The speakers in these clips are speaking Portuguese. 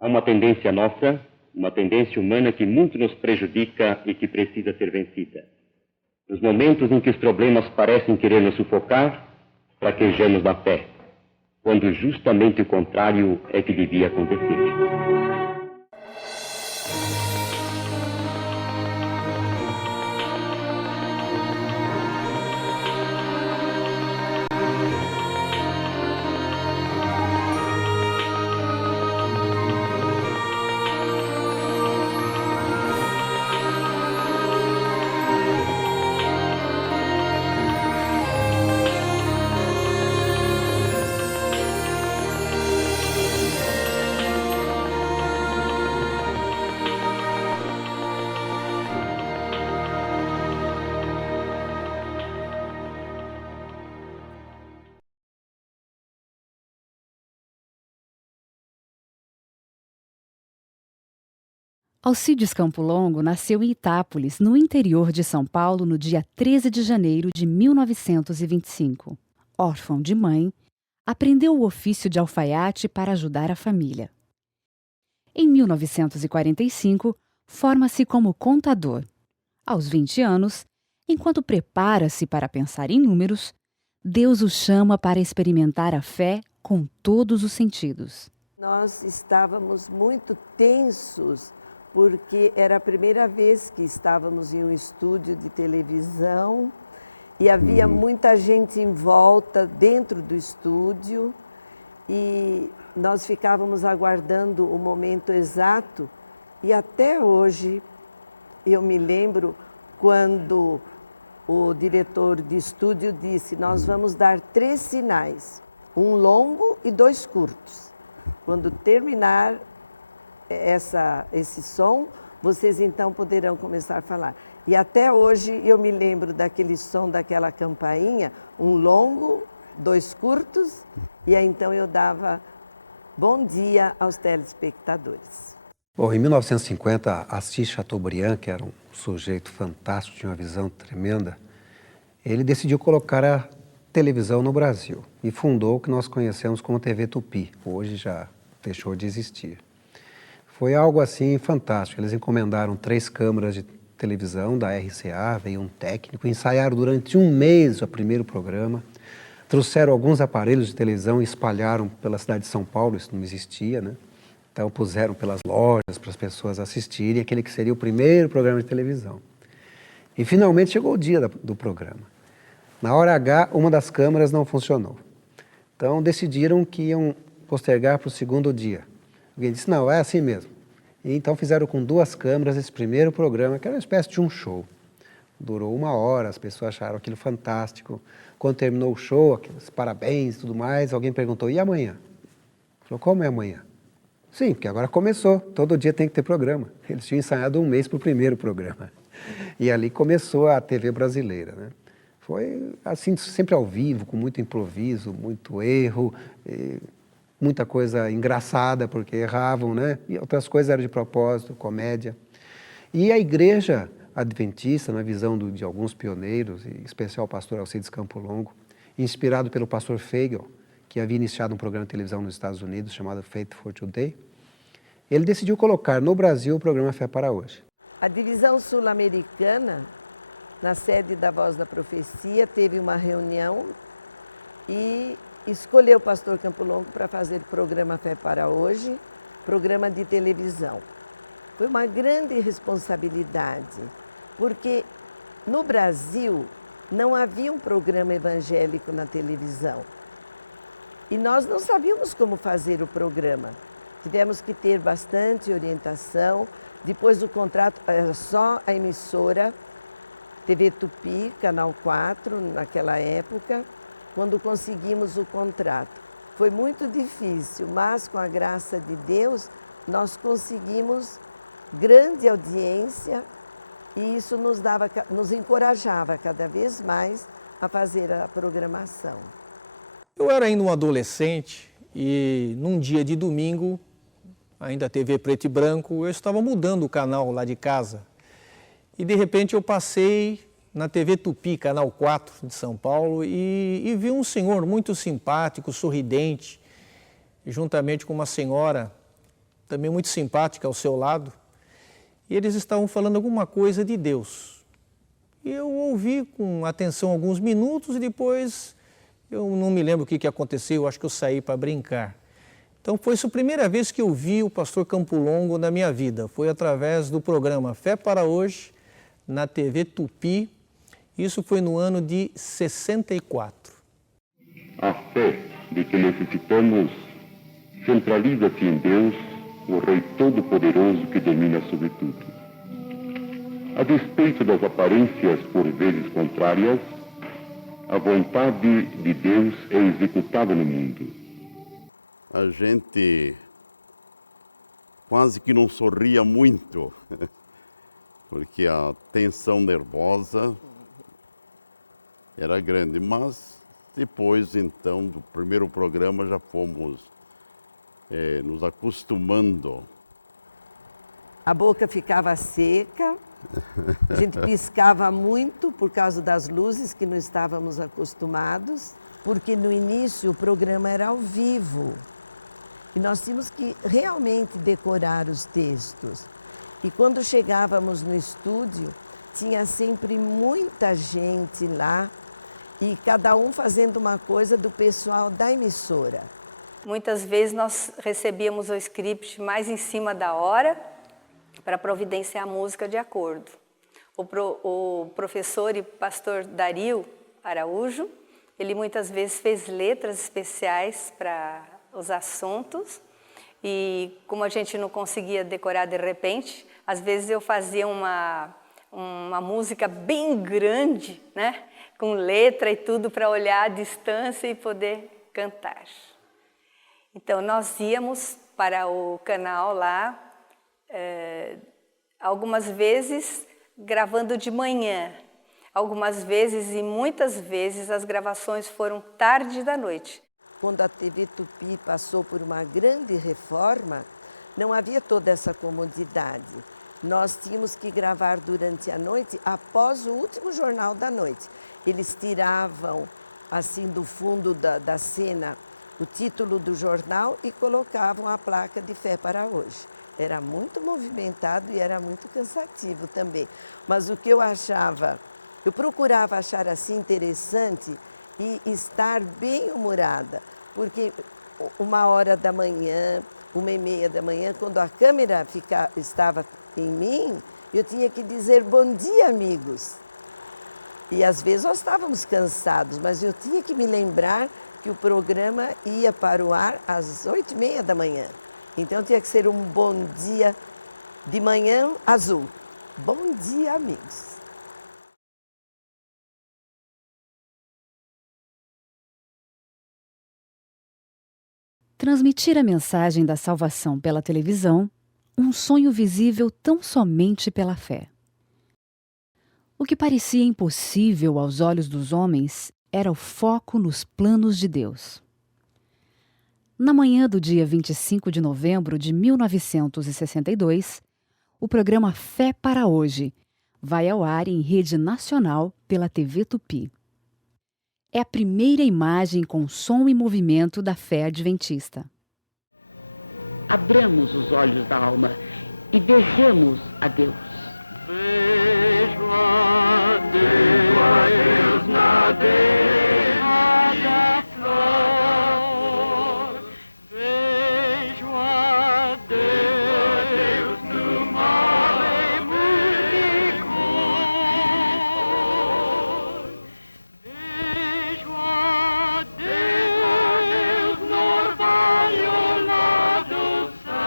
Há uma tendência nossa, uma tendência humana que muito nos prejudica e que precisa ser vencida. Nos momentos em que os problemas parecem querer nos sufocar, fraquejamos na fé, quando justamente o contrário é que devia acontecer. Alcides Campo Longo nasceu em Itápolis, no interior de São Paulo, no dia 13 de janeiro de 1925. Órfão de mãe, aprendeu o ofício de alfaiate para ajudar a família. Em 1945, forma-se como contador. Aos 20 anos, enquanto prepara-se para pensar em números, Deus o chama para experimentar a fé com todos os sentidos. Nós estávamos muito tensos, porque era a primeira vez que estávamos em um estúdio de televisão e havia muita gente em volta dentro do estúdio e nós ficávamos aguardando o momento exato e até hoje eu me lembro quando o diretor de estúdio disse: nós vamos dar 3 sinais, um longo e 2 curtos. Quando terminar esse som, vocês então poderão começar a falar. E até hoje eu me lembro daquele som daquela campainha, um longo, 2 curtos, e aí então eu dava bom dia aos telespectadores. Bom, em 1950, Assis Chateaubriand, que era um sujeito fantástico, tinha uma visão tremenda, ele decidiu colocar a televisão no Brasil e fundou o que nós conhecemos como TV Tupi. Hoje já deixou de existir. Foi algo assim fantástico. Eles encomendaram 3 câmeras de televisão da RCA, veio um técnico, ensaiaram durante um mês o primeiro programa, trouxeram alguns aparelhos de televisão e espalharam pela cidade de São Paulo, isso não existia, né? Então puseram pelas lojas para as pessoas assistirem aquele que seria o primeiro programa de televisão. E finalmente chegou o dia do programa. Na hora H, uma das câmeras não funcionou. Então decidiram que iam postergar para o segundo dia. Alguém disse: não, é assim mesmo. E então fizeram com 2 câmeras esse primeiro programa, que era uma espécie de um show. Durou 1 hora, as pessoas acharam aquilo fantástico. Quando terminou o show, aqueles parabéns e tudo mais, alguém perguntou: e amanhã? Falou: como é amanhã? Sim, porque agora começou, todo dia tem que ter programa. Eles tinham ensaiado 1 mês para o primeiro programa. E ali começou a TV brasileira, né? Foi assim, sempre ao vivo, com muito improviso, muito erro, muita coisa engraçada, porque erravam, né? E outras coisas eram de propósito, comédia. E a igreja adventista, na visão de alguns pioneiros, em especial o pastor Alcides Campo Longo, inspirado pelo pastor Feigl, que havia iniciado um programa de televisão nos Estados Unidos chamado Faith for Today, ele decidiu colocar no Brasil o programa Fé para Hoje. A divisão sul-americana, na sede da Voz da Profecia, teve uma reunião e escolheu o pastor Campo Longo para fazer o programa Fé para Hoje, programa de televisão. Foi uma grande responsabilidade, porque no Brasil não havia um programa evangélico na televisão. E nós não sabíamos como fazer o programa. Tivemos que ter bastante orientação. Depois do contrato, era só a emissora TV Tupi, Canal 4, naquela época, quando conseguimos o contrato. Foi muito difícil, mas com a graça de Deus, nós conseguimos grande audiência e isso nos encorajava cada vez mais a fazer a programação. Eu era ainda um adolescente e num dia de domingo, ainda TV preto e branco, eu estava mudando o canal lá de casa. E de repente eu passei na TV Tupi, Canal 4 de São Paulo, e vi um senhor muito simpático, sorridente, juntamente com uma senhora também muito simpática ao seu lado, e eles estavam falando alguma coisa de Deus. E eu ouvi com atenção alguns minutos e depois eu não me lembro o que aconteceu, acho que eu saí para brincar. Então foi essa a primeira vez que eu vi o pastor Campo Longo na minha vida. Foi através do programa Fé para Hoje, na TV Tupi. Isso foi no ano de 64. A fé de que necessitamos centraliza-se em Deus, o Rei Todo-Poderoso que domina sobre tudo. A despeito das aparências por vezes contrárias, a vontade de Deus é executada no mundo. A gente quase que não sorria muito, porque a tensão nervosa era grande, mas depois, então, do primeiro programa já fomos nos acostumando. A boca ficava seca, a gente piscava muito por causa das luzes que não estávamos acostumados, porque no início o programa era ao vivo. E nós tínhamos que realmente decorar os textos. E quando chegávamos no estúdio, tinha sempre muita gente lá e cada um fazendo uma coisa do pessoal da emissora. Muitas vezes nós recebíamos o script mais em cima da hora para providenciar a música de acordo. O professor e pastor Dario Araújo, ele muitas vezes fez letras especiais para os assuntos e como a gente não conseguia decorar de repente, às vezes eu fazia uma música bem grande, né? Com letra e tudo para olhar à distância e poder cantar. Então nós íamos para o canal lá, algumas vezes gravando de manhã, algumas vezes e muitas vezes as gravações foram tarde da noite. Quando a TV Tupi passou por uma grande reforma, não havia toda essa comodidade. Nós tínhamos que gravar durante a noite, após o último jornal da noite. Eles tiravam, assim, do fundo da cena, o título do jornal e colocavam a placa de Fé para Hoje. Era muito movimentado e era muito cansativo também. Mas o que eu achava, eu procurava achar assim interessante e estar bem-humorada, porque 1h da manhã, 1h30 da manhã, quando a câmera estava em mim, eu tinha que dizer bom dia, amigos. E às vezes nós estávamos cansados, mas eu tinha que me lembrar que o programa ia para o ar às 8h30 da manhã. Então tinha que ser um bom dia de manhã azul. Bom dia, amigos. Transmitir a mensagem da salvação pela televisão, um sonho visível tão somente pela fé. O que parecia impossível aos olhos dos homens era o foco nos planos de Deus. Na manhã do dia 25 de novembro de 1962, o programa Fé para Hoje vai ao ar em rede nacional pela TV Tupi. É a primeira imagem com som e movimento da fé adventista. Abramos os olhos da alma e vejamos a Deus. Vejo a Deus na beira da flor. Vejo a Deus no mar multicor. Vejo a Deus no orvalho lá do céu.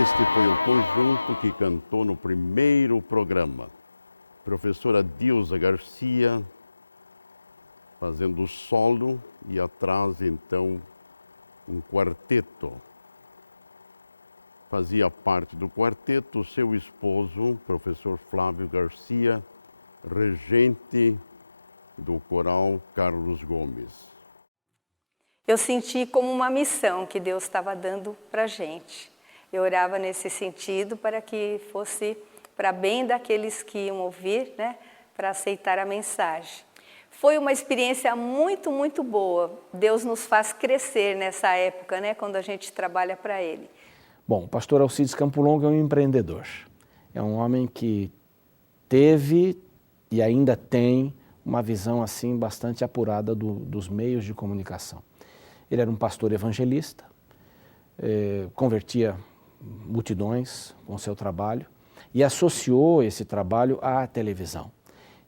Este foi o conjunto que cantou no primeiro programa. Professora Dilza Garcia fazendo solo e atrás, então, um quarteto. Fazia parte do quarteto seu esposo, professor Flávio Garcia, regente do coral Carlos Gomes. Eu senti como uma missão que Deus estava dando para a gente. Eu orava nesse sentido para que fosse para bem daqueles que iam ouvir, né, para aceitar a mensagem. Foi uma experiência muito, muito boa. Deus nos faz crescer nessa época, né, quando a gente trabalha para Ele. Bom, o pastor Alcides Campo Longo é um empreendedor. É um homem que teve e ainda tem uma visão assim bastante apurada dos meios de comunicação. Ele era um pastor evangelista, convertia multidões com seu trabalho e associou esse trabalho à televisão.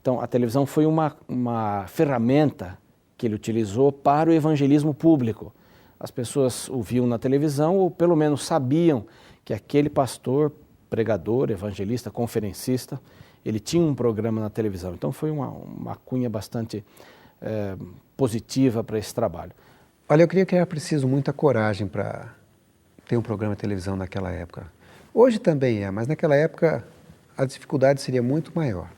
Então, a televisão foi uma ferramenta que ele utilizou para o evangelismo público. As pessoas o viam na televisão ou pelo menos sabiam que aquele pastor, pregador, evangelista, conferencista, ele tinha um programa na televisão. Então, foi uma cunha bastante positiva para esse trabalho. Olha, eu creio que era preciso muita coragem para ter um programa de televisão naquela época. Hoje também mas naquela época a dificuldade seria muito maior.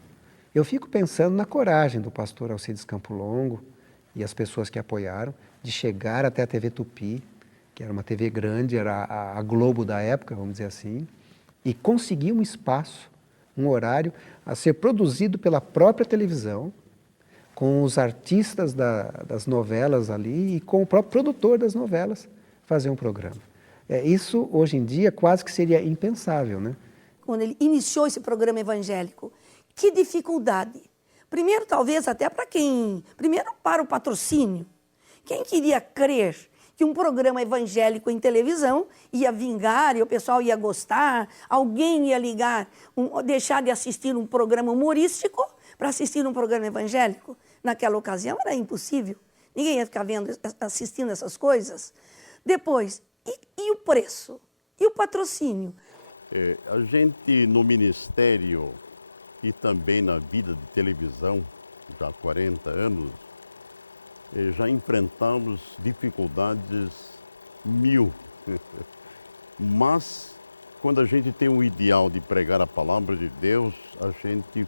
Eu fico pensando na coragem do pastor Alcides Campo Longo e as pessoas que apoiaram de chegar até a TV Tupi, que era uma TV grande, era a Globo da época, vamos dizer assim, e conseguir um espaço, um horário a ser produzido pela própria televisão, com os artistas das novelas ali e com o próprio produtor das novelas fazer um programa. Isso, hoje em dia, quase que seria impensável, né? Quando ele iniciou esse programa evangélico, que dificuldade. Primeiro, talvez, até primeiro para o patrocínio. Quem queria crer que um programa evangélico em televisão ia vingar e o pessoal ia gostar, alguém ia ligar, deixar de assistir um programa humorístico para assistir um programa evangélico? Naquela ocasião era impossível. Ninguém ia ficar assistindo essas coisas. Depois, e o preço? E o patrocínio? A gente no ministério e também na vida de televisão, já há 40 anos, já enfrentamos dificuldades mil. Mas, quando a gente tem um ideal de pregar a palavra de Deus, a gente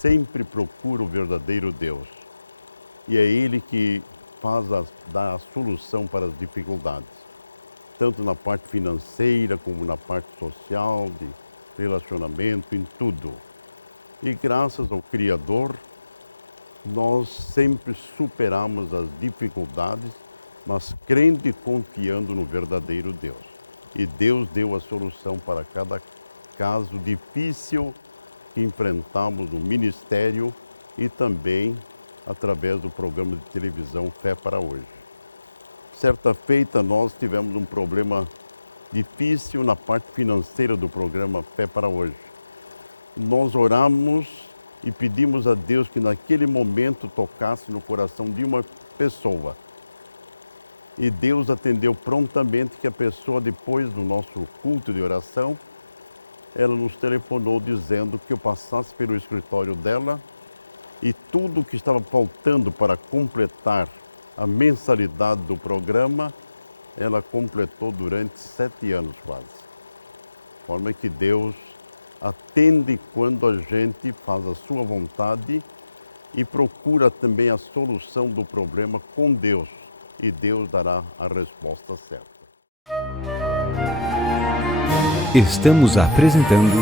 sempre procura o verdadeiro Deus. E é Ele que dá a solução para as dificuldades, tanto na parte financeira como na parte social, de relacionamento, em tudo. E graças ao Criador, nós sempre superamos as dificuldades, mas crendo e confiando no verdadeiro Deus. E Deus deu a solução para cada caso difícil que enfrentamos no ministério e também através do programa de televisão Fé para Hoje. Certa feita, nós tivemos um problema difícil na parte financeira do programa Fé para Hoje. Nós oramos e pedimos a Deus que naquele momento tocasse no coração de uma pessoa. E Deus atendeu prontamente, que a pessoa, depois do nosso culto de oração, ela nos telefonou dizendo que eu passasse pelo escritório dela e tudo que estava faltando para completar a mensalidade do programa, ela completou durante 7 anos quase. De forma que Deus atende quando a gente faz a sua vontade e procura também a solução do problema com Deus. E Deus dará a resposta certa. Estamos apresentando